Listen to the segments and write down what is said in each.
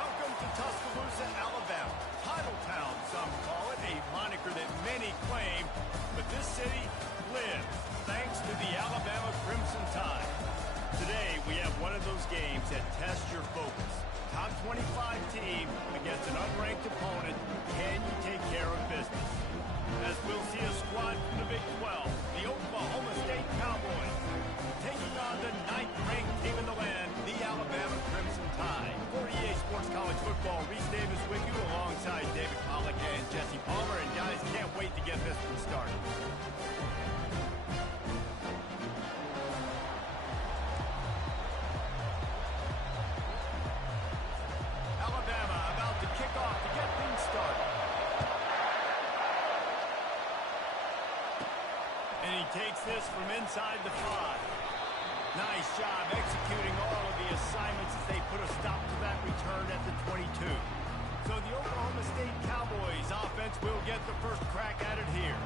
Welcome to Tuscaloosa, Alabama. Titletown, some call it, a moniker that many claim, but this city lives thanks to the Alabama Crimson Tide. Today, we have one of those games that tests your focus. Top 25 team against an unranked opponent. Can you take care of business? As we'll see a squad from the Big 12, the Oklahoma State Cowboys, taking on the 9th-ranked team in the land, the Alabama Crimson Tide. For EA Sports College Football, Reese Davis with you alongside David Pollack and Jesse Palmer. And guys, can't wait to get this one started. Alabama about to kick off to get things started. And he takes this from inside the 5. Nice job executing all of the assignments as they put a stop to that return at the 22. So the Oklahoma State Cowboys offense will get the first crack at it here.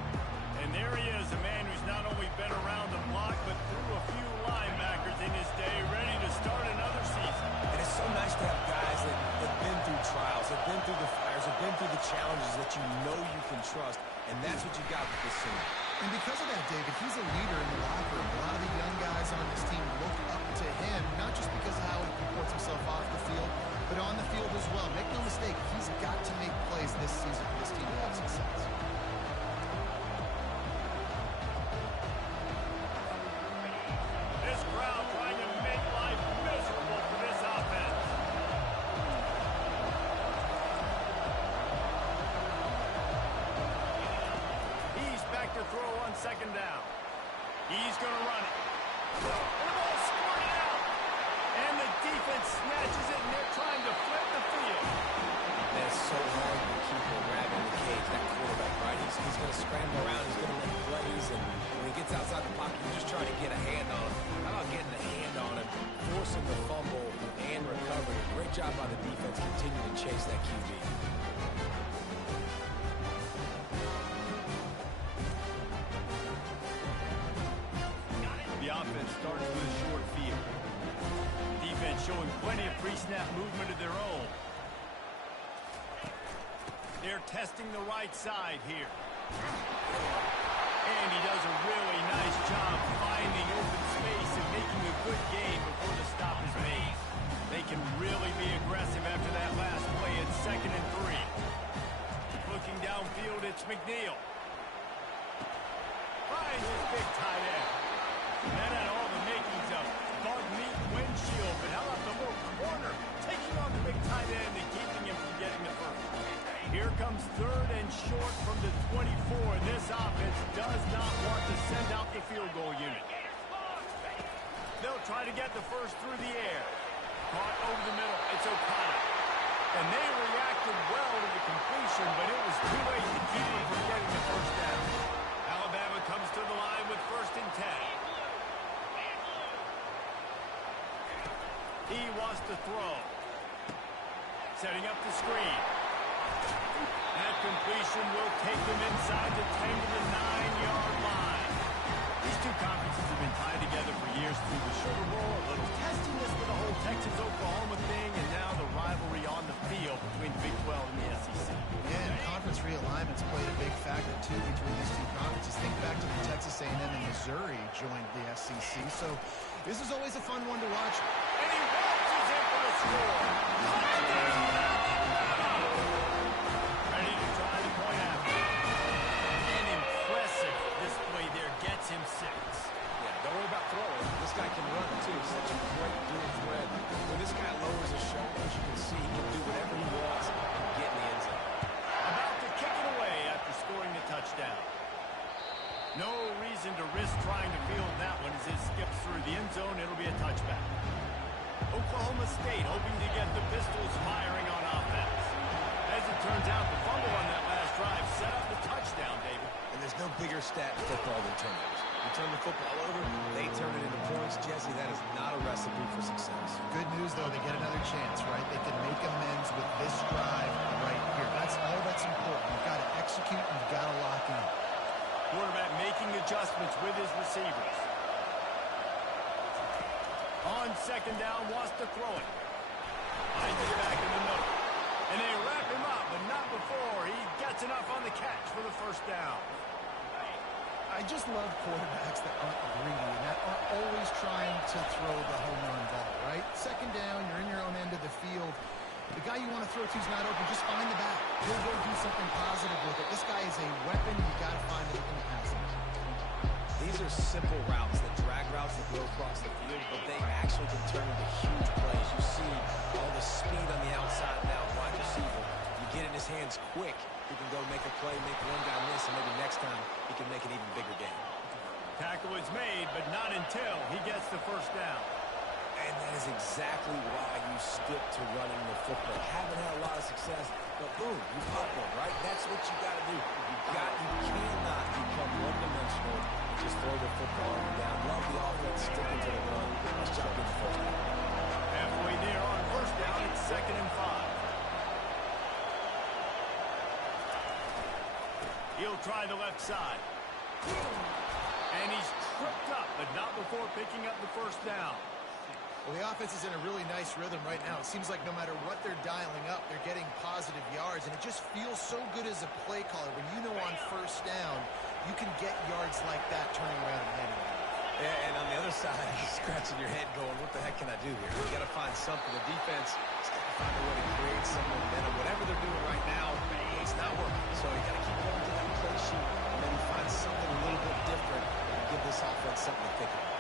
And there he is, a man who's not only been around the block, but threw a few linebackers in his day, ready to start another season. And it's so nice to have guys that have been through trials, have been through the fires, have been through the challenges that you know you can trust. And that's what you got with this team. And because of that, David, he's a leader in the locker room. A lot of the young guys on this team look up to him, not just because of how he comports himself off the field, but on the field as well. Make no mistake, he's got to make plays this season for this team to have success. This crowd trying to make life miserable for this offense. He's back to throw on second down. He's going to run it. And the ball squirted out. And the defense snatches it, and they're trying to flip the field. That's so hard to keep him grabbing the cage, that quarterback, right? He's going to scramble around, he's going to make plays, and when he gets outside the pocket, you're just trying to get a hand on him. How about getting a hand on him, forcing the fumble, and recovering? Great job by the defense, continuing to chase that QB. The offense starts with a short field. Defense showing plenty of pre-snap movement of their own. They're testing the right side here. And he does a really nice job finding open space and making a good gain before the stop is made. They can really be aggressive after that last play at 2nd and 3. Looking downfield, it's McNeil. Finds his big tight end. That had all the makings of bug meat windshield, but how about the little corner taking on the big tight end and keeping him from getting the first? Here comes 3rd and short from the 24. This offense does not want to send out the field goal unit. They'll try to get the first through the air. Caught over the middle. It's O'Connor. And they reacted well to the completion, but it was too late to keep them from getting the first down. Alabama comes to the line with 1st and 10. He wants to throw. Setting up the screen. That completion will take them inside the 10 to the 9-yard line. These two conferences have been tied together for years through the Sugar Bowl, a little testiness for the whole Texas-Oklahoma thing, and now the rivalry on the field between the Big 12 and the SEC. Yeah, and conference realignments played a big factor, too, between these two conferences. Think back to when Texas A&M and Missouri joined the SEC. So this is always a fun one to watch. And he waltzes in for the score. Ready to try the point after. An impressive display there gets him 6. Yeah, don't worry about throwing. This guy can run, too. Such a great dual threat. When this guy lowers his shoulders, you can see he can do whatever he wants and get in the end zone. About to kick it away after scoring the touchdown. No reason to risk trying to field that one as it skips through the end zone. It'll be a touchback. Oklahoma State hoping to get the Pistols firing on offense. As it turns out, the fumble on that last drive set up the touchdown, David. And there's no bigger stat in football than turnovers. You turn the football over, they turn it into points. Jesse, that is not a recipe for success. Good news, though, they get another chance, right? They can make amends with this drive right here. That's all that's important. You've got to execute, you've got to lock in. Quarterback making adjustments with his receivers. On 2nd down, wants to throw it. Finds it back in the middle. And they wrap him up, but not before he gets enough on the catch for the first down. I just love quarterbacks that aren't greedy and that aren't always trying to throw the home run ball, right? Second down, you're in your own end of the field. The guy you want to throw to is not open. Just find the back. He'll go do something positive with it. This guy is a weapon. You got to find it in the passing. These are simple routes, the drag routes that go across the field, but they actually can turn into huge plays. You see all the speed on the outside now, wide receiver. You get in his hands quick, he can go make a play, make one guy miss, and maybe next time he can make an even bigger game. Tackle is made, but not until he gets the first down. And that is exactly why you stick to running the football. Haven't had a lot of success, but boom, you pop one, right? That's what you got to do. You cannot become one-dimensional and just throw the football up and down. Love the offense, sticking to the run. Let's jump into the first down. Halfway there on first down, it's 2nd and 5. He'll try the left side. And he's tripped up, but not before picking up the first down. Well, the offense is in a really nice rhythm right now. It seems like no matter what they're dialing up, they're getting positive yards, and it just feels so good as a play caller when you know on first down you can get yards like that turning around and handing it. Yeah, and on the other side, you're scratching your head going, what the heck can I do here? You got to find something. The defense has got to find a way to create some momentum. Whatever they're doing right now, it's not working. So you got to keep going to that play sheet and maybe find something a little bit different and give this offense something to think about.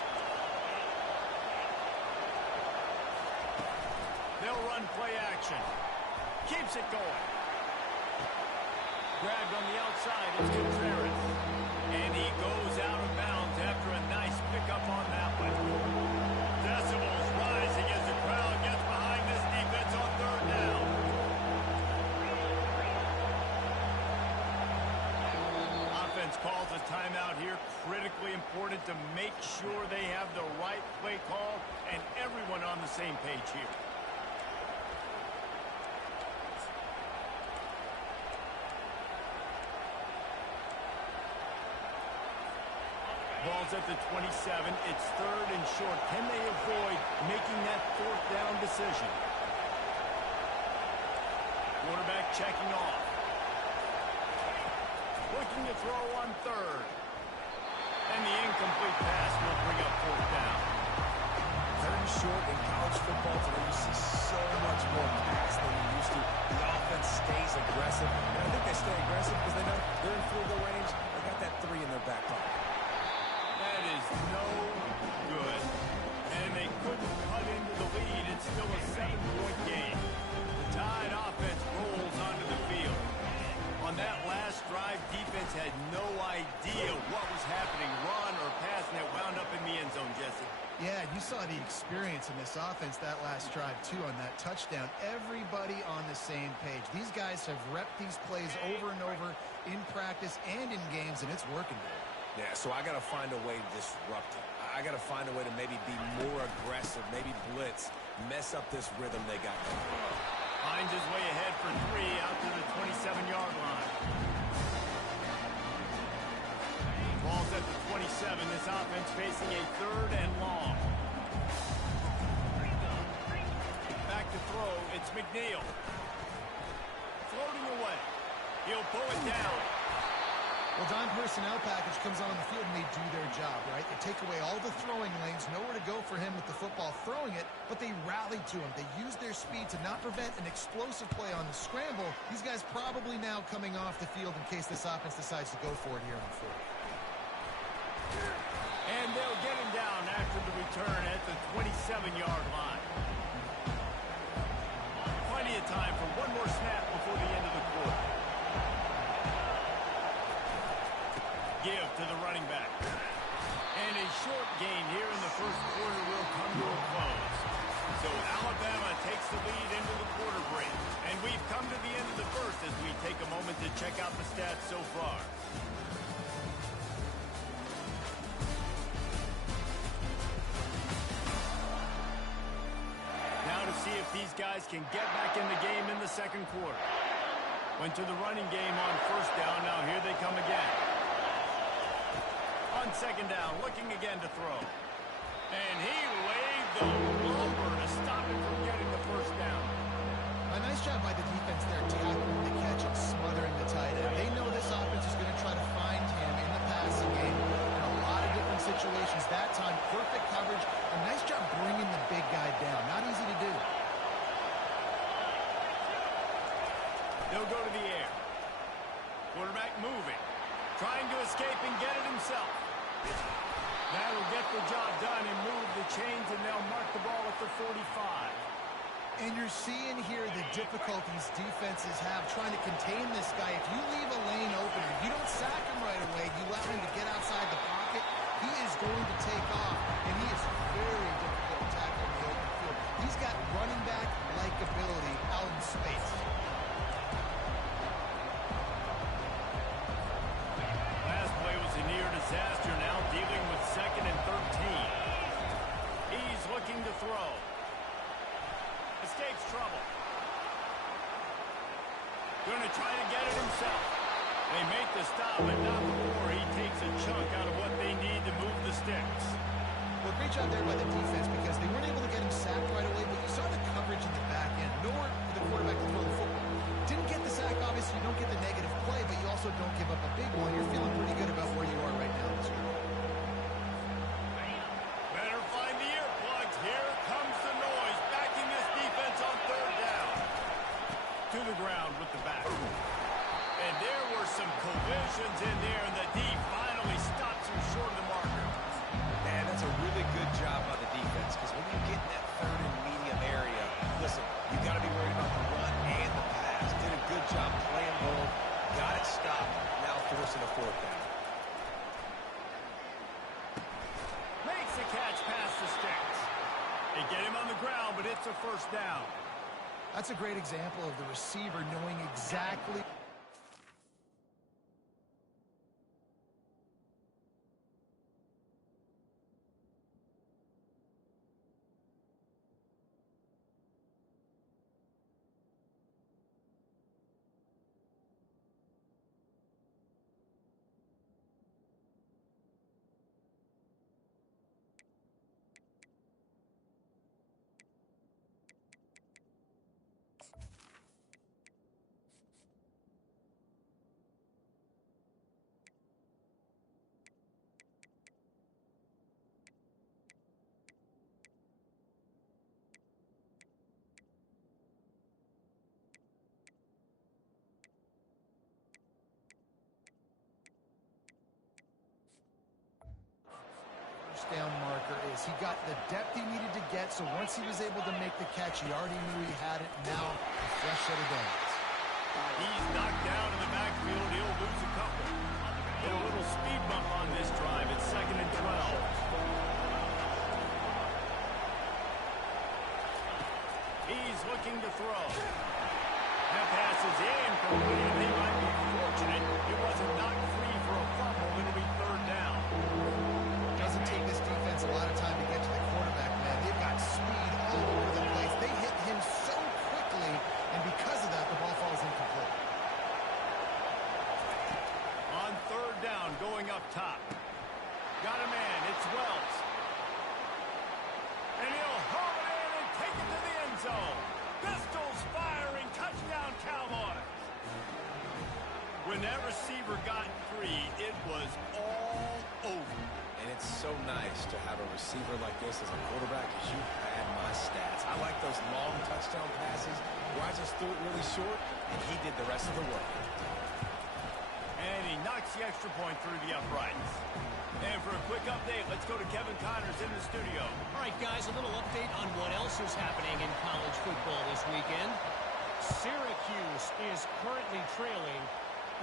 They'll run play action. Keeps it going. Grabbed on the outside. It's Contreras. And he goes out of bounds after a nice pickup on that one. Decibels rising as the crowd gets behind this defense on 3rd down. Offense calls a timeout here. Critically important to make sure they have the right play call and everyone on the same page here. Ball's at the 27. It's 3rd and short. Can they avoid making that 4th down decision? Quarterback checking off. Looking to throw on 3rd. And the incomplete pass will bring up 4th down. 3rd and short in college football today, you see so much more pass than you used to. The offense stays aggressive. And I think they stay aggressive because they know they're in field goal range. They got that 3 in their back pocket. That is no good. And they couldn't cut into the lead. It's still a 7-point game. The Tide offense rolls onto the field. On that last drive, defense had no idea what was happening, run or pass, and it wound up in the end zone, Jesse. Yeah, you saw the experience in this offense that last drive, too, on that touchdown. Everybody on the same page. These guys have repped these plays over and over in practice and in games, and it's working good. Yeah, so I got to find a way to disrupt it. I got to find a way to maybe be more aggressive, maybe blitz, mess up this rhythm they got going. Finds his way ahead for 3 out to the 27-yard line. Ball's at the 27. This offense facing a 3rd and long. Back to throw. It's McNeil. Floating away. He'll pull it down. Well, dime personnel package comes on the field and they do their job, right? They take away all the throwing lanes, nowhere to go for him with the football throwing it, but they rally to him. They use their speed to not prevent an explosive play on the scramble. These guys probably now coming off the field in case this offense decides to go for it here on 4th. And they'll get him down after the return at the 27-yard line. Plenty of time for one more snap before the end of the quarter. Give to the running back. And a short gain here in the first quarter will come to a close. So Alabama takes the lead into the quarter break. And we've come to the end of the first as we take a moment to check out the stats so far. Now to see if these guys can get back in the game in the second quarter. Went to the running game on first down. Now here they come again. On second down, looking again to throw. And he laid the lumber to stop him from getting the first down. A nice job by the defense there, tackling the catch and smothering the tight end. They know this offense is going to try to find him in the passing game in a lot of different situations. That time, perfect coverage. A nice job bringing the big guy down. Not easy to do. They'll go to the air. Quarterback moving. Trying to escape and get it himself. That'll get the job done and move the chains, and they'll mark the ball at the 45. And you're seeing here the difficulties defenses have trying to contain this guy. If you leave a lane open, if you don't sack him right away, you allow him to get outside the pocket, he is going to take off, and he is very difficult to tackle in the open field. He's got running back-like ability out in space. Last play was a near disaster, now dealing with 2nd and 13. He's looking to throw. Escapes trouble. Going to try to get it himself. They make the stop, but not before he takes a chunk out of what they need to move the sticks. Well, great job there by the defense because they weren't able to get him sacked right away, but you saw the coverage in the back end. Nowhere for the quarterback to throw the football. Didn't get the sack, obviously. You don't get the negative play, but you also don't give up a big one. You're feeling pretty good about where you are right now this year. Better find the earplugs. Here comes the noise. Backing this defense on 3rd down. To the ground with the back. And there were some collisions in there, and the D finally stops him short of the marker. Man, that's a really good job by the defense, because when you get in that 3rd and medium area, listen, you got to be worried about the run and the pass. Did a good job playing both, got it stopped, now forcing a 4th down. Makes a catch past the sticks. They get him on the ground, but it's a 1st down. That's a great example of the receiver knowing exactly. Down marker is. He got the depth he needed to get, so once he was able to make the catch, he already knew he had it. Now, a fresh set of downs. He's knocked down in the backfield. He'll lose a couple. Get a little speed bump on this drive. It's 2nd and 12. He's looking to throw. That pass is incomplete. They might be fortunate it wasn't knocked free for a fumble. It'll be 3rd down. Doesn't take this defense a lot of time to get to the quarterback, man. They've got speed all over the place. They hit him so quickly, and because of that, the ball falls incomplete. On 3rd down, going up top. Got a man. It's Wells. And he'll home it in and take it to the end zone. Pistols firing. Touchdown, Cowboys. When that receiver got free, it was all over. And it's so nice to have a receiver like this as a quarterback, as you had my stats. I like those long touchdown passes where I just threw it really short, and he did the rest of the work. And he knocks the extra point through the uprights. And for a quick update, let's go to Kevin Connors in the studio. All right, guys, a little update on what else is happening in college football this weekend. Syracuse is currently trailing,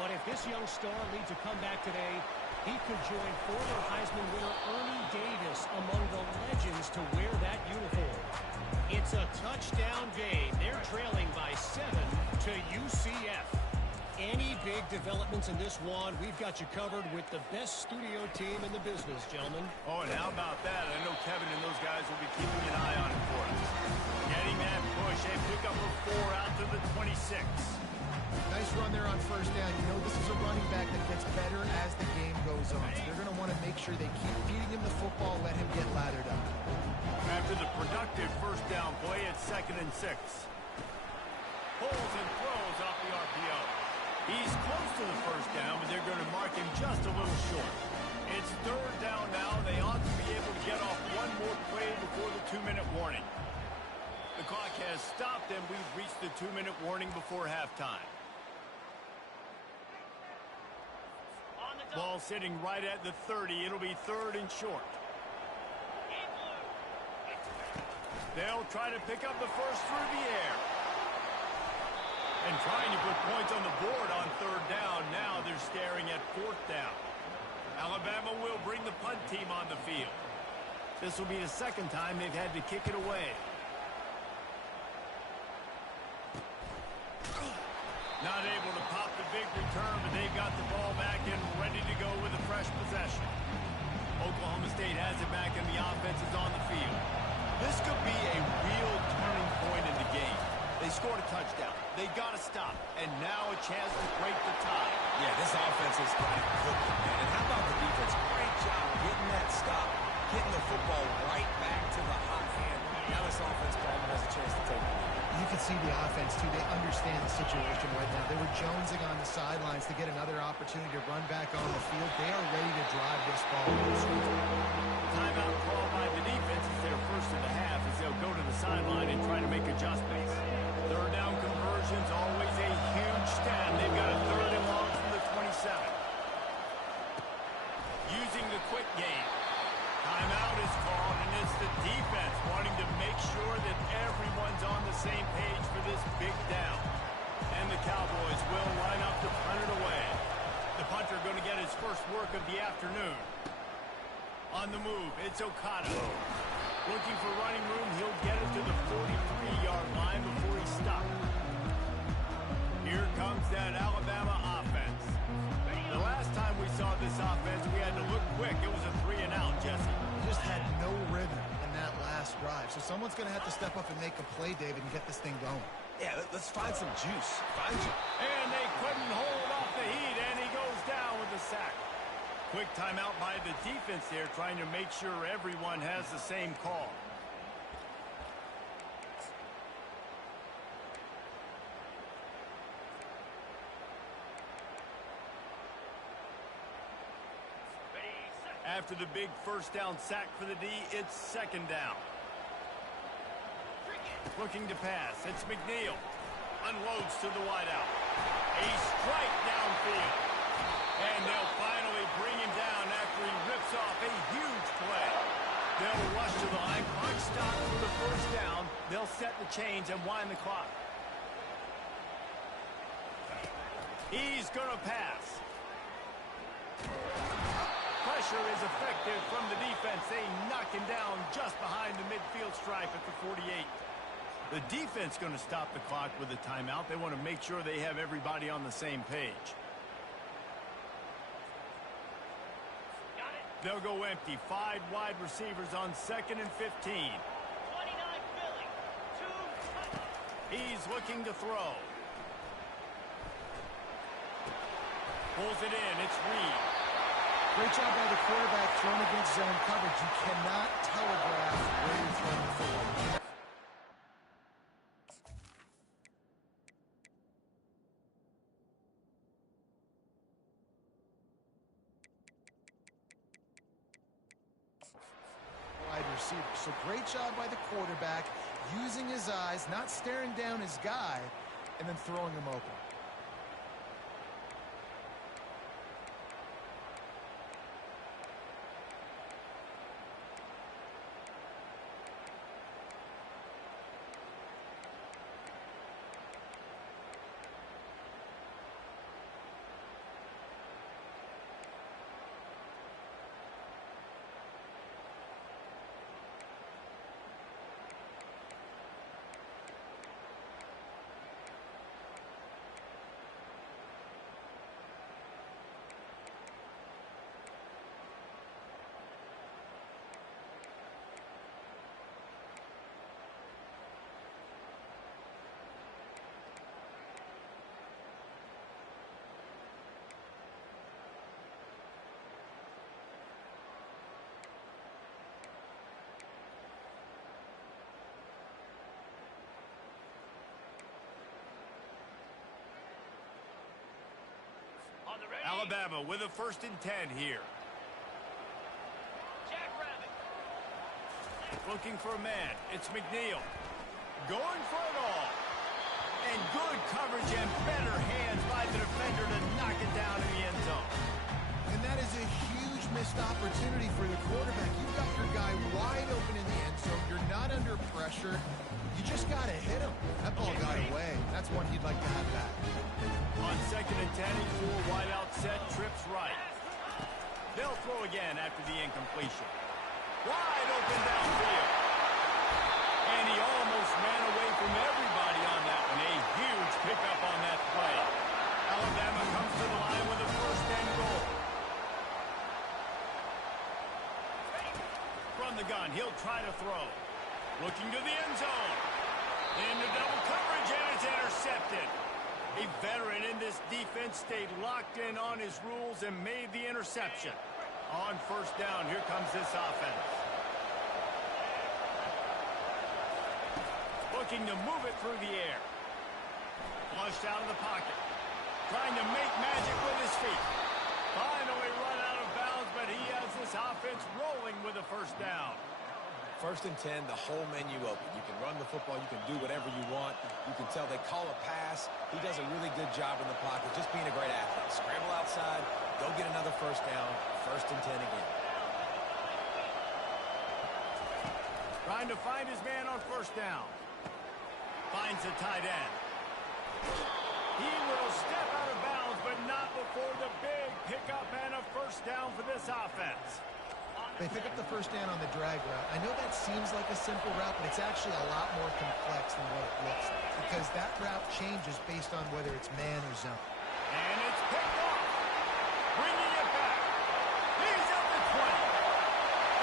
but if this young star leads a comeback today, he could join former Heisman winner Ernie Davis among the legends to wear that uniform. It's a touchdown game. They're trailing by 7 to UCF. Any big developments in this one, we've got you covered with the best studio team in the business, gentlemen. Oh, and how about that? I know Kevin and those guys will be keeping an eye on it for us. Getting that push, a pickup of 4 out to the 26. Nice run there on 1st down. You know this is a running back that gets better as the game goes on. So they're going to want to make sure they keep feeding him the football, let him get lathered up. After the productive 1st down play, it's 2nd and 6. Pulls and throws off the RPO. He's close to the first down, but they're going to mark him just a little short. It's third down now. They ought to be able to get off one more play before the 2-minute warning. The clock has stopped, and we've reached the 2-minute warning before halftime. Ball sitting right at the 30. It'll be third and short. They'll try to pick up the first through the air. And trying to put points on the board on third down. Now they're staring at fourth down. Alabama will bring the punt team on the field. This will be the second time they've had to kick it away. Not able to pop the big return, but they've got the ball back and ready to go with a fresh possession. Oklahoma State has it back and the offense is on the field. This could be a real turning point in the game. They scored a touchdown. They got to stop. And now a chance to break the tie. Yeah, this offense has got it cooking, man. And how about the defense? Great job getting that stop, getting the football right back to the hot hand. Now this offense probably has a chance to take it. You can see the offense, too. They understand the situation right now. They were jonesing on the sidelines to get another opportunity to run back on the field. They are ready to drive this ball. Timeout call by the defense is their first of the half as they'll go to the sideline and try to make adjustments. Third down conversions, always a huge stat. They've got a third and long from the 27. Using the quick game. Timeout is called, and it's the defense wanting to make sure that everyone's on the same page for this big down. And the Cowboys will line up to punt it away. The punter going to get his first work of the afternoon. On the move, it's Okada. Looking for running room, he'll get it to the 43-yard line before he stops. Here comes that Alabama offense. The last time we saw this offense, we had to look quick. It was a 3-and-out, Jesse. Just had no rhythm in that last drive. So someone's going to have to step up and make a play, David, and get this thing going. Yeah, let's find some juice. Find you. And they couldn't hold off the heat, and he goes down with the sack. Quick timeout by the defense there, trying to make sure everyone has the same call. After the big first down sack for the D, it's second down. Looking to pass. It's McNeil. Unloads to the wideout. A strike downfield. And they'll finally bring him down after he rips off a huge play. They'll rush to the line. Clock stopped for the first down. They'll set the chains and wind the clock. He's going to pass. Pressure is effective from the defense. They knock him down just behind the midfield stripe at the 48. The defense going to stop the clock with a timeout. They want to make sure they have everybody on the same page. They'll go empty. 5 wide receivers on 2nd and 15. 29 Philly. 2. He's looking to throw. Pulls it in. It's Reed. Great job by the quarterback thrown against zone coverage. You cannot telegraph where you're throwing the football. Wide receiver. So great job by the quarterback, using his eyes, not staring down his guy, and then throwing him open. Alabama with a 1st and 10 here. Looking for a man. It's McNeil. Going for it all. And good coverage and better hands by the defender to knock it down in the end zone. And that is a huge missed opportunity for the quarterback. You've got your guy wide open in the end zone. You're not under pressure. You just got to hit him. That ball got away. That's one he'd like to have back. On 2nd and 10, he's full wide out set, trips right. They'll throw again after the incompletion. Wide open downfield. And he almost ran away from everybody on that one. A huge pickup on that play. Alabama comes to the line with a 1st and goal. From the gun, he'll try to throw. Looking to the end zone. Into double coverage, and it's intercepted. A veteran in this defense stayed locked in on his rules and made the interception. On 1st down, here comes this offense. Looking to move it through the air. Flushed out of the pocket. Trying to make magic with his feet. Finally run out of bounds, but he has this offense rolling with a 1st down. 1st and 10, the whole menu open. You can run the football. You can do whatever you want. You can tell they call a pass. He does a really good job in the pocket, just being a great athlete. Scramble outside, go get another 1st down, 1st and 10 again. Trying to find his man on 1st down. Finds the tight end. He will step out of bounds, but not before the big pickup and a 1st down for this offense. They pick up the 1st down on the drag route. I know that seems like a simple route, but it's actually a lot more complex than what it looks like, because that route changes based on whether it's man or zone. And it's picked off. Bringing it back. He's at the 20.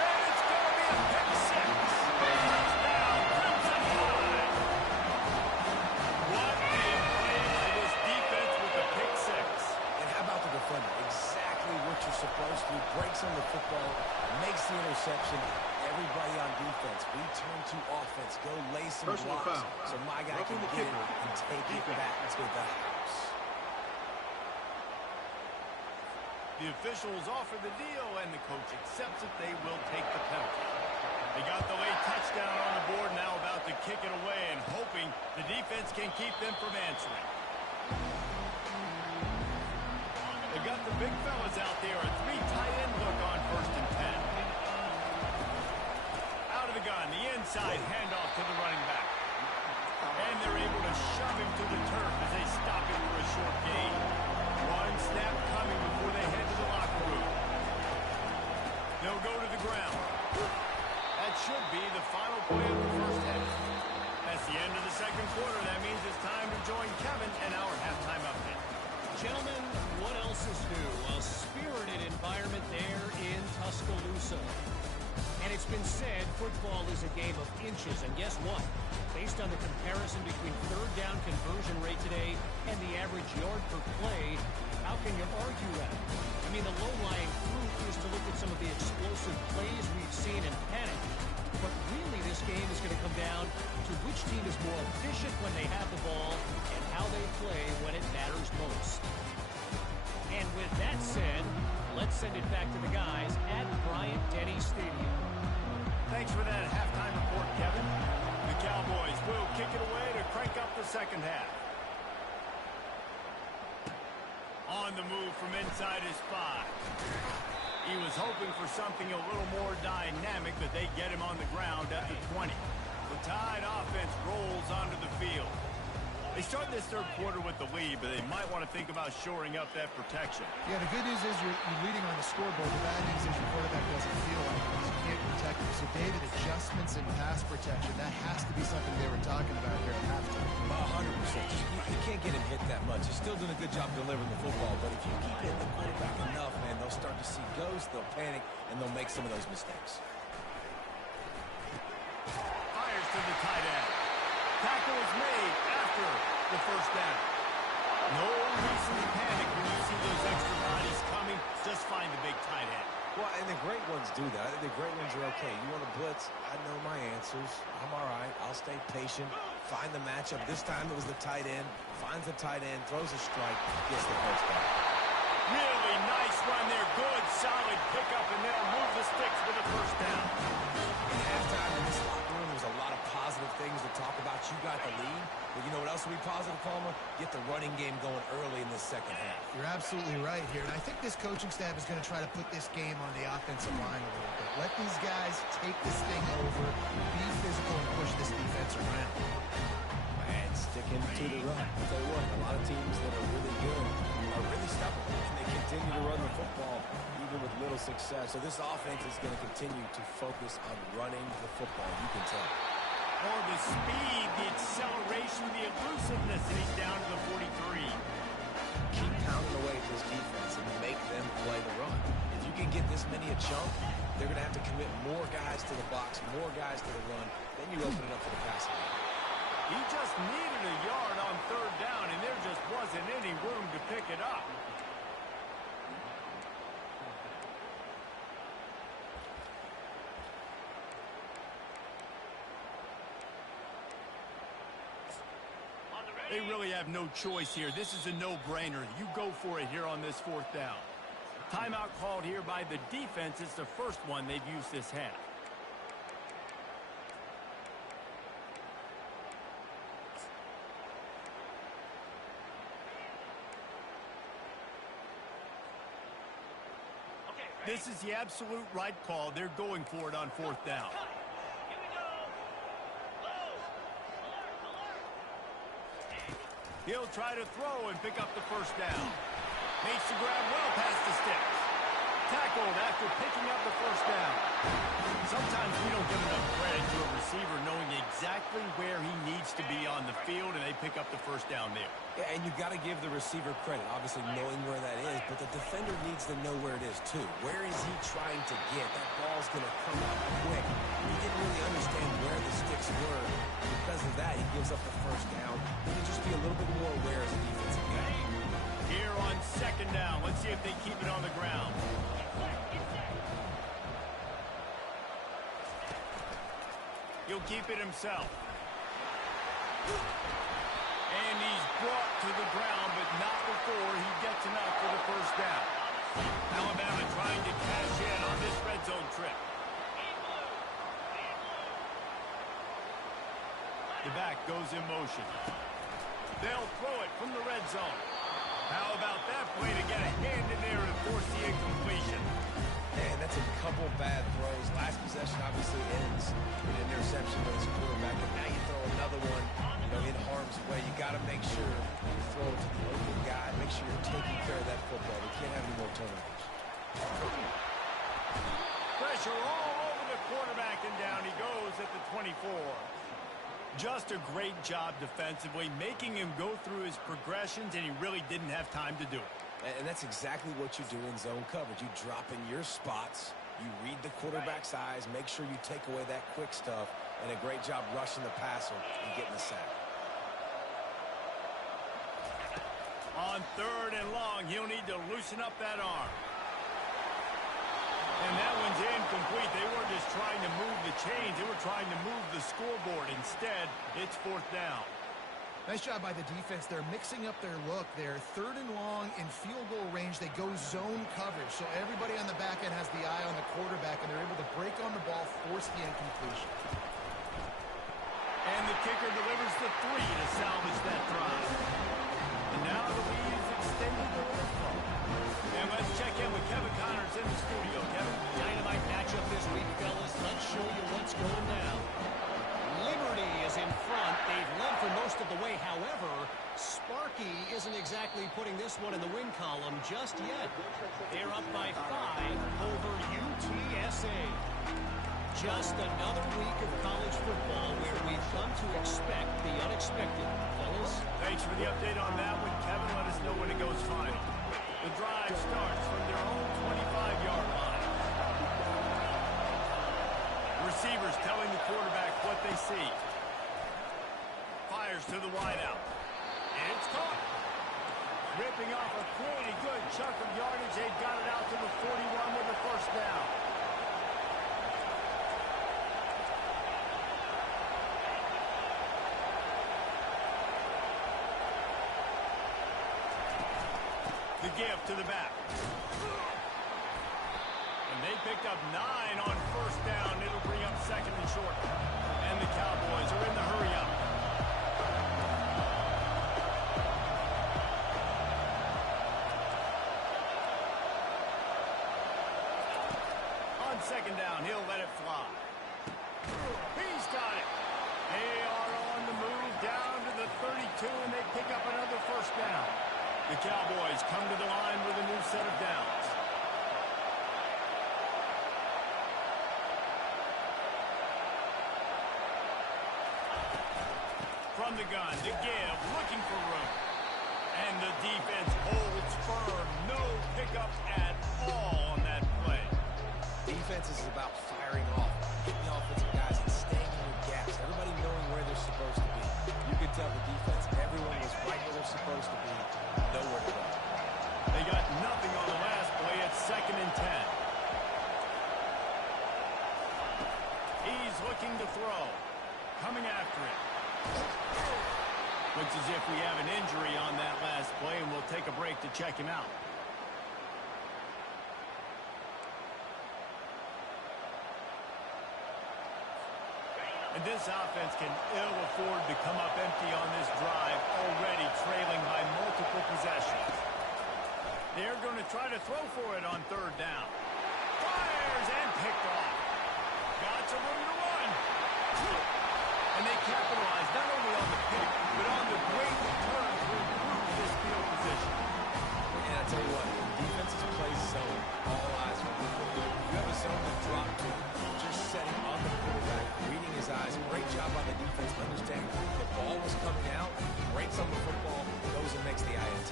And it's going to be a pick 6. Touchdown, Crimson Tide. What a play by this defense with the pick 6. And how about the defender? Exactly what you're supposed to. Breaks on the football, makes the interception. Everybody on defense, we turn to offense. Go lay some blocks so my guy can get it and take it back to the house. The officials offer the deal, and the coach accepts it. They will take the penalty. They got the late touchdown on the board, now about to kick it away and hoping the defense can keep them from answering. They got the big fellas out there. A 3 tight end look on 1st and 10. Out of the gun, the inside handoff to the running back. And they're able to shove him to the turf as they stop him for a short gain. One snap coming before they head to the locker room. They'll go to the ground. That should be the final play of the 1st half. That's the end of the 2nd quarter. That means it's time to join Kevin and our halftime update. Gentlemen, what else is new? A spirited environment there in Tuscaloosa. And it's been said football is a game of inches. And guess what? Based on the comparison between 3rd down conversion rate today and the average yard per play, how can you argue that? I mean, the low-lying fruit is to look at some of the explosive plays we've seen in panic. But really, this game is going to come down to which team is more efficient when they have the ball and how they play when it matters most. And with that said, let's send it back to the guys at Bryant-Denny Stadium. Thanks for that halftime report, Kevin. The Cowboys will kick it away to crank up the 2nd half. On the move from inside his 5. He was hoping for something a little more dynamic, but they get him on the ground at the 20. The Tide offense rolls onto the field. They start this 3rd quarter with the lead, but they might want to think about shoring up that protection. Yeah, the good news is you're leading on the scoreboard. The bad news is your quarterback doesn't feel like it. You can't protect him. So, David, adjustments in pass protection, that has to be something they were talking about here at halftime. 100%. You can't get him hit that much. He's still doing a good job delivering the football, but if you keep hitting the quarterback enough, man, they'll start to see ghosts, they'll panic, and they'll make some of those mistakes. Fires to the tight end. Tackle is made after the 1st down. No reason to panic when you see those extra bodies coming. Just find the big tight end. Well, and the great ones do that. The great ones are okay. You want to blitz? I know my answers. I'm all right. I'll stay patient. Find the matchup. This time it was the tight end. Finds the tight end, throws a strike, gets the 1st down. you got the lead. But you know what else will be positive, Palmer? Get the running game going early in the second half. You're absolutely right here. And I think this coaching staff is going to try to put this game on the offensive line a little bit. Let these guys take this thing over, be physical, and push this defense around. And sticking to the run. I'll tell you what, a lot of teams that are really good are really stubborn. And they continue to run the football, even with little success. So this offense is going to continue to focus on running the football. You can tell. Oh, the speed, the acceleration, the elusiveness, and he's down to the 43. Keep pounding away at this defense and make them play the run. If you can get this many a chunk, they're going to have to commit more guys to the box, more guys to the run. Then you open it up for the passing game. He just needed a yard on third down, and there just wasn't any room to pick it up. They really have no choice here. This is a no-brainer. You go for it here on this fourth down. Timeout called here by the defense. It's the first one they've used this half. This is the absolute right call. They're going for it on fourth down. He'll try to throw and pick up the first down. Makes the grab well past the sticks. Tackled after picking up the first down. Sometimes we don't give enough credit to a receiver knowing exactly where he needs to be on the field, and they pick up the first down there. Yeah, and you've got to give the receiver credit, obviously knowing where that is, but the defender needs to know where it is too. Where is he trying to get? That ball's going to come out quick. He didn't really understand where the sticks were. Because of that, he gives up the first down. He can just be a little bit more aware as a defensive guy. Here on second down, let's see if they keep it on the ground. He'll keep it himself. And he's brought to the ground, but not before he gets enough for the first down. Alabama trying to cash in on this red zone trip. The back goes in motion. They'll throw it from the red zone. How about that play to get a hand in there and force the incompletion? Man, that's a couple bad throws. Last possession obviously ends with an interception by this quarterback, and now you throw another one, in harm's way. You got to make sure you throw it to the open guy. Make sure you're taking care of that football. We can't have any more turnovers. Pressure all over the quarterback, and down he goes at the 24. Just a great job defensively, making him go through his progressions, and he really didn't have time to do it. And that's exactly what you do in zone coverage. You drop in your spots, you read the quarterback's eyes, make sure you take away that quick stuff, and a great job rushing the passer and getting the sack. On third and long, he'll need to loosen up that arm. And that one's incomplete. They weren't just trying to move the chains. They were trying to move the scoreboard. Instead, it's fourth down. Nice job by the defense. They're mixing up their look. They're third and long in field goal range. They go zone coverage. So everybody on the back end has the eye on the quarterback, and they're able to break on the ball, force the incompletion. And the kicker delivers the 3 to salvage that drive. And now the lead is extended to 4. And let's check in with Kevin Connors in the studio. Kevin? Dynamite matchup this week, fellas. Let's show you what's going down. Liberty is in front. They've led for most of the way. However, Sparky isn't exactly putting this one in the win column just yet. They're up by 5 over UTSA. Just another week of college football where we've come to expect the unexpected. Fellas? Thanks for the update on that one, Kevin. Let us know when it goes final. The drive starts from their own 25-yard line. Receivers telling the quarterback what they see. Fires to the wideout. And it's caught. Ripping off a pretty good chunk of yardage. They got it out to the 41 with the first down. The give to the back. And they picked up 9 on first down. It'll bring up second and short. And the Cowboys are in the hurry up. On second down, he'll let it fly. He's got it. They are on the move down to the 32, and they pick up another first down. The Cowboys come to the line with a new set of downs. From the gun to give, looking for room. And the defense holds firm. No pickup at all on that play. Defense is about firing off, hitting the offensive guys and staying in the gaps. Everybody knowing where they're supposed to be. You could tell the defense, everyone was right where they're supposed to be. Nowhere to go. They got nothing on the last play. It's 2nd and 10. He's looking to throw. Coming after it. Looks as if we have an injury on that last play, and we'll take a break to check him out. And this offense can ill afford to come up empty on this drive, already trailing by multiple possessions. They're going to try to throw for it on 3rd down. Fires and picked off. Got some room to run. And they capitalize not only on the pick, but on the great return to improve this field position. And I tell you what, defenses play zone. All eyes on the football. You have a zone to drop to. Just setting on the quarterback, reading his eyes. Great job by the defense, understanding the ball was coming out. Breaks on the football, goes and makes the INT.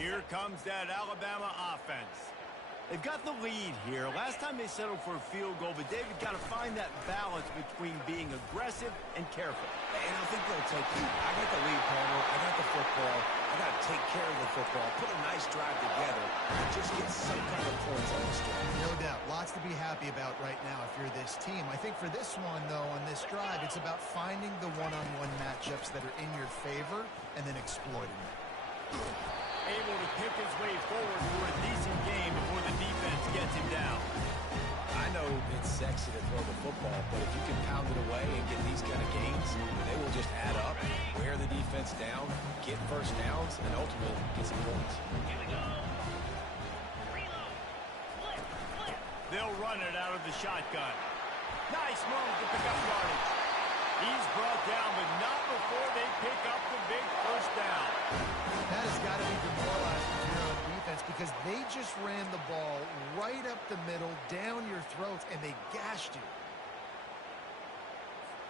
Here comes that Alabama offense. They've got the lead here. Last time they settled for a field goal, but David got to find that balance between being aggressive and careful. And I think they'll take you. I got the lead, Palmer. I got the football. I got to take care of the football. Put a nice drive together and just get some kind of points on the stretch. No doubt. Lots to be happy about right now if you're this team. I think for this one, though, on this drive, it's about finding the one-on-one matchups that are in your favor and then exploiting them. Able to pick his way forward for a decent game before the defense gets him down. I know it's sexy to throw the football, but if you can pound it away and get these kind of gains, they will just add up, wear the defense down, get first downs, and ultimately get some points. Here we go. Reload. Flip, flip. They'll run it out of the shotgun. Nice move to pick up yardage. He's brought down, but not before they pick up the big first down. That has got to be demoralizing for your own defense because they just ran the ball right up the middle, down your throats, and they gashed you.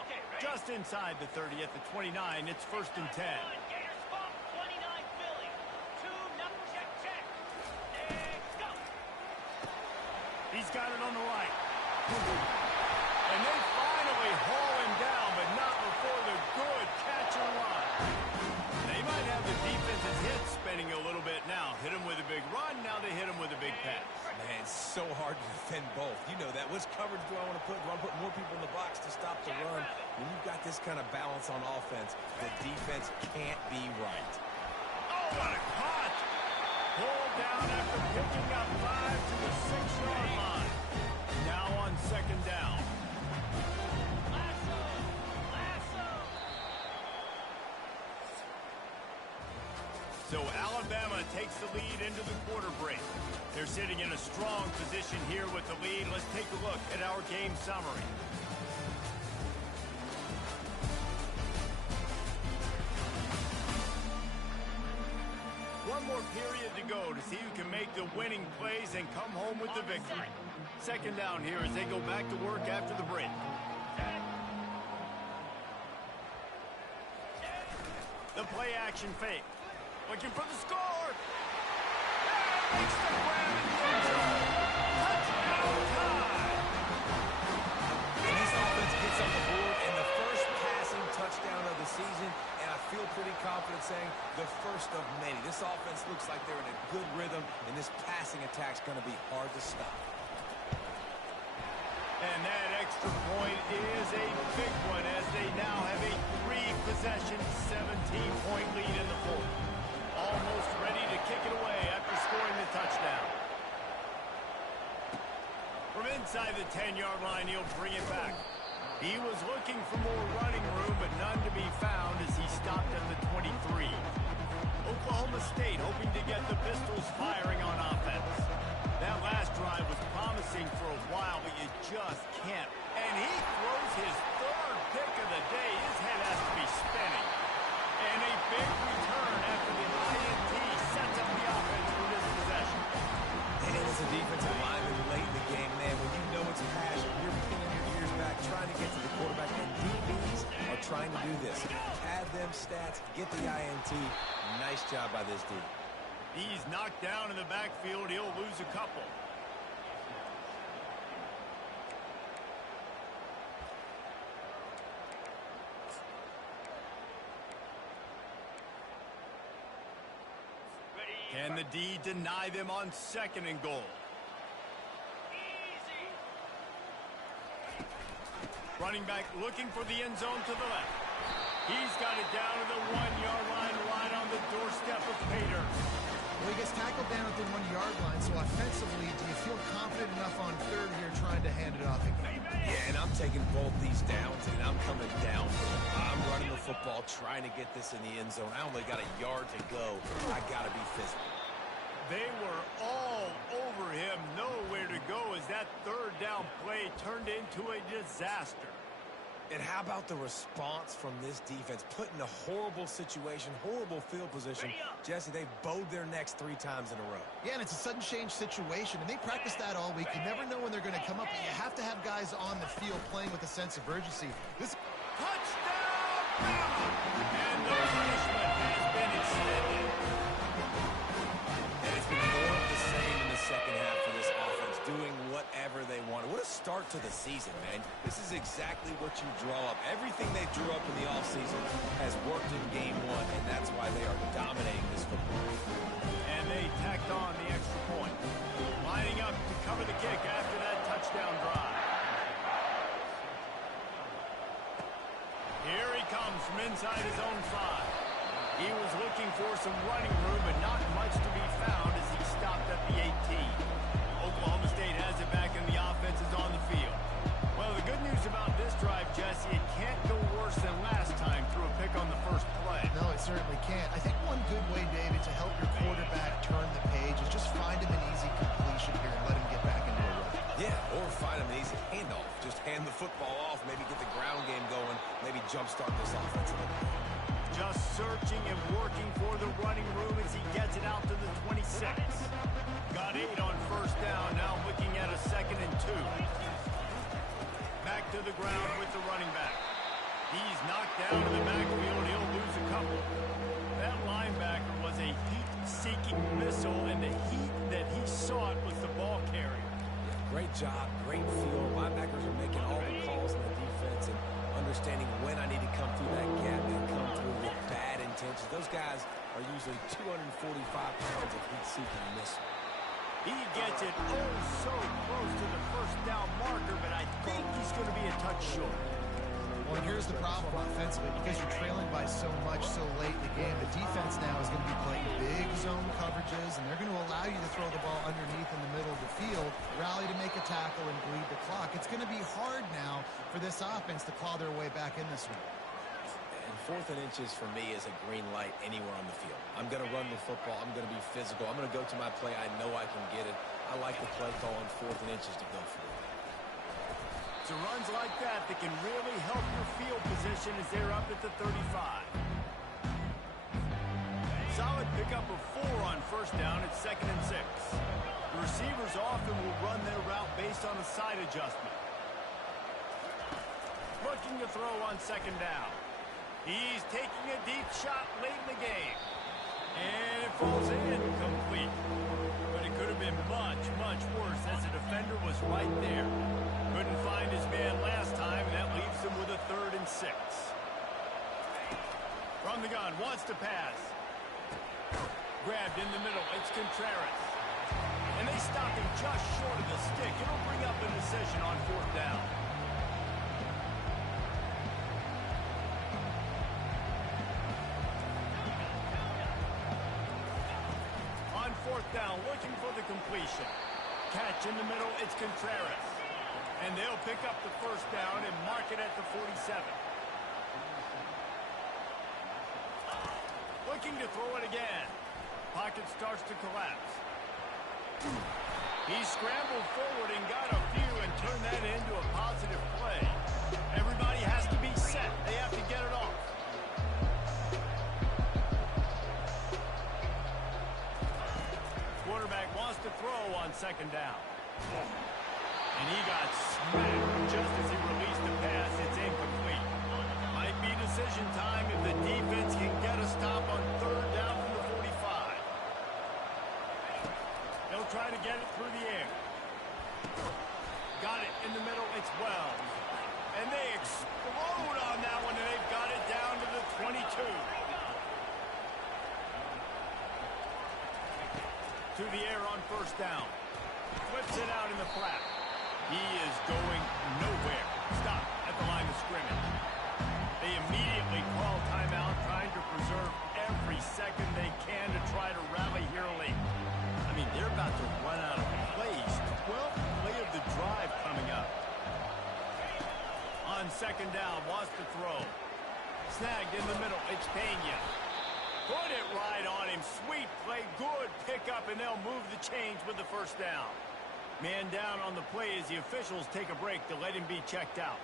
Okay, ready? Just inside the 30 at the 29, it's 1st and 10. Gator spot, 29 Philly. 2, knuckle check, check. Let's go. He's got it on the right. And they finally haul him down, but not before the good catch and run. They might have the defense's head spinning a little bit now. Hit him with a big run, now they hit him with a big pass. Man, it's so hard to defend both. You know that. Which coverage do I want to put? Do I want to put more people in the box to stop the run? When you've got this kind of balance on offense, the defense can't be right. Oh, what a cut! Pulled down after picking up 5 to the 6-yard line. Now on 2nd down. Lasso. Lasso. So Alabama takes the lead into the quarter break. They're sitting in a strong position here with the lead. Let's take a look at our game summary. One more period to go to see who can make the winning plays and come home with the victory. 2nd down here as they go back to work after the break. The play action fake. Looking for the score. Makes the grab in the end zone. looks like they're in a good rhythm, and this passing attack's going to be hard to stop. And that extra point is a big one as they now have a 3-possession, 17-point lead in the fourth. Almost ready to kick it away after scoring the touchdown. From inside the 10-yard line, he'll bring it back. He was looking for more running room, but none to be found as he stopped at the 23. Oklahoma State hoping to get the Pistols firing on offense. That last drive was promising for a while, but you just can't. And he throws his third pick of the day. His head has to be spinning. And a big return after the INT sets up the offense for this possession. And as a defensive lineman late in the game, man, when you know it's passion, you're pinning your ears back, trying to get to the quarterback, and DBs are trying to do this. Add them stats, get the INT. Nice job by this D. He's knocked down in the backfield. He'll lose a couple. Can the D deny them on 2nd and goal? Easy. Running back looking for the end zone to the left. He's got it down to the 1-yard line right on the doorstep of Pater. Well, he gets tackled down at the 1-yard line, so offensively, do you feel confident enough on 3rd here trying to hand it off again? Yeah, and I'm taking both these downs, and I'm coming down. I'm running the football, trying to get this in the end zone. I only got a yard to go. I got to be physical. They were all over him, nowhere to go as that 3rd down play turned into a disaster. And how about the response from this defense? Put in a horrible situation, horrible field position. Jesse, they bowed their necks 3 times in a row. Yeah, and it's a sudden change situation, and they practice that all week. You never know when they're going to come up, but you have to have guys on the field playing with a sense of urgency. This Touchdown, Bama! And the punishment has been extended. And it's been more of the same in the second half for this offense, doing whatever they wanted. What a start to the season, man. This is exactly what you draw up. Everything they drew up in the offseason has worked in game 1, and that's why they are dominating this football. And they tacked on the extra point. Lining up to cover the kick after that touchdown drive. Here he comes from inside his own 5. He was looking for some running room, but not much to be found as he stopped at the 18. Oklahoma State has it back and the offense is on the field. Well, the good news about this drive, Jesse, it can't go worse than last time through a pick on the first play. No, it certainly can't. I think one good way, David, to help your quarterback turn the page is just find him an easy completion here and let him get back into a run. Yeah, or find him an easy handoff. Just hand the football off, maybe get the ground game going, maybe jumpstart this offense a little bit. Just searching and working for the running room as he gets it out to the 26. Got 8 on 1st down, now looking at a 2nd and 2. Back to the ground with the running back. He's knocked down in the backfield. He'll lose a couple. That linebacker was a heat-seeking missile, and the heat that he sought was the ball carrier. Yeah, great job, great feel. Linebackers are making all the calls in the defense and understanding when I need to come through that gap and come through with bad intentions. Those guys are usually 245 pounds of heat-seeking missile. He gets it so close to the 1st down marker, but I think he's going to be a touch short. Well, here's the problem offensively. Because you're trailing by so much so late in the game, the defense now is going to be playing big zone coverages, and they're going to allow you to throw the ball underneath in the middle of the field, rally to make a tackle, and bleed the clock. It's going to be hard now for this offense to claw their way back in this one. And 4th and inches for me is a green light anywhere on the field. I'm going to run the football. I'm going to be physical. I'm going to go to my play. I know I can get it. I like the play call on 4th and inches to go for it. It's runs like that that can really help your field position as they're up at the 35. Solid pickup of 4 on 1st down at 2nd and 6. The receivers often will run their route based on a side adjustment. Looking to throw on 2nd down. He's taking a deep shot late in the game. And it falls in complete. But it could have been much, much worse as the defender was right there. Couldn't find his man last time, and that leaves him with a 3rd and 6. From the gun, wants to pass. Grabbed in the middle. It's Contreras. And they stop him just short of the stick. It'll bring up a decision on fourth down. On fourth down, looking for the completion. Catch in the middle, it's Contreras. And they'll pick up the first down and mark it at the 47. Looking to throw it again. Pocket starts to collapse. He scrambled forward and got a few and turned that into a positive play. Everybody has to be set. They have to get it off. Quarterback wants to throw on second down. And he got smacked just as he released the pass. It's incomplete. Might be decision time if the defense can get a stop on third down from the 45. They'll try to get it through the air. Got it in the middle. It's Wells. And they explode on that one, and they've got it down to the 22. To the air on first down. Flips it out in the flat. He is going nowhere. Stop at the line of scrimmage. They immediately call timeout, trying to preserve every second they can to try to rally here late. I mean, they're about to run out of plays. 12th play of the drive coming up. On second down, wants to throw. Snagged in the middle, it's Pena. Put it right on him. Sweet play, good pickup, and they'll move the chains with the first down. Man down on the play as the officials take a break to let him be checked out.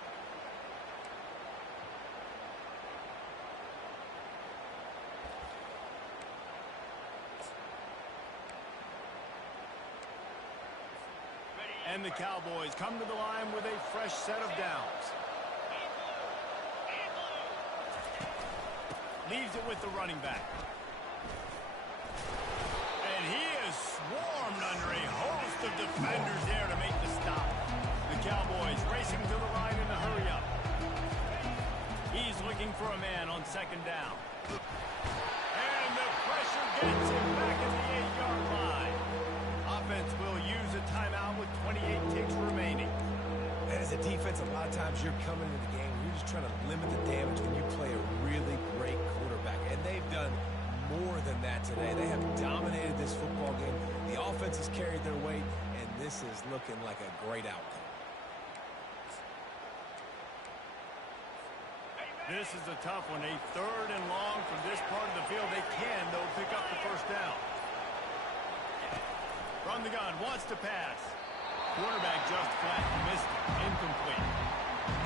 And the Cowboys come to the line with a fresh set of downs. Leaves it with the running back. And he is swarmed under a host of defenders there to make the stop. The Cowboys racing to the line in a hurry-up. He's looking for a man on second down. And the pressure gets him back at the 8-yard line. Offense will use a timeout with 28 ticks remaining. And as a defense, a lot of times you're coming into the game, you're just trying to limit the damage when you play a really great quarterback. And they've done more than that today. They have dominated this football game. The offense has carried their weight, and this is looking like a great outcome. This is a tough one. A third and long from this part of the field. They can, though, pick up the first down. From the gun, wants to pass. Quarterback just flat missed it. Incomplete.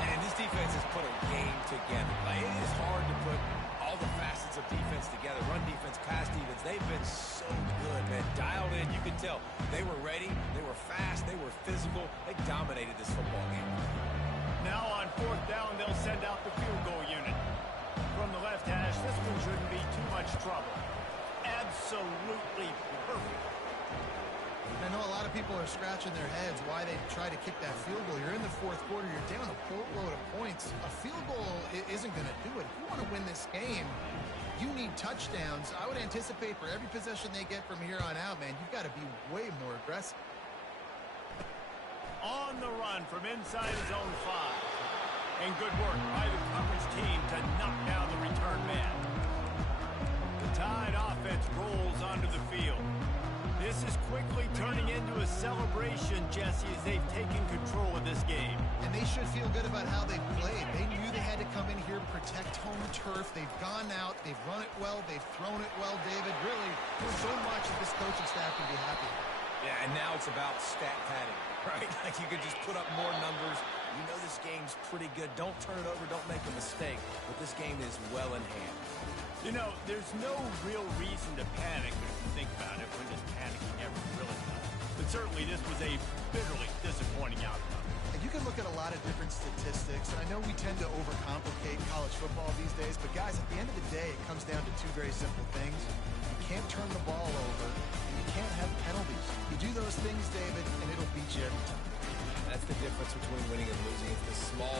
And this defense has put a game together. Like, it is hard to put all the facets of defense together. Run defense, pass defense. They've been so good, man. Dialed in. You could tell they were ready. They were fast. They were physical. They dominated this football game. Now on fourth down, they'll send out the field goal unit. From the left hash, this one shouldn't be too much trouble. Absolutely perfect. I know a lot of people are scratching their heads why they try to kick that field goal. You're in the fourth quarter. You're down a boatload of points. A field goal isn't going to do it. If you want to win this game, you need touchdowns. I would anticipate for every possession they get from here on out, man, you've got to be way more aggressive. On the run from inside his own 5. And good work by the coverage team to knock down the return man. The Tide offense rolls onto the field. This is quickly turning into a celebration, Jesse, as they've taken control of this game. And they should feel good about how they played. They knew they had to come in here, protect home turf. They've gone out, they've run it well, they've thrown it well, David. Really, there's so much that this coaching staff can be happy with. Yeah, and now it's about stat padding, right? Like you could just put up more numbers. You know this game's pretty good. Don't turn it over. Don't make a mistake. But this game is well in hand. You know, there's no real reason to panic if you think about it. We're just panicking ever really does. But certainly this was a bitterly disappointing outcome. And you can look at a lot of different statistics. And I know we tend to overcomplicate college football these days. But guys, at the end of the day, it comes down to two very simple things. You can't turn the ball over. And you can't have penalties. You do those things, David, and it'll beat you every time. That's the difference between winning and losing. It's the small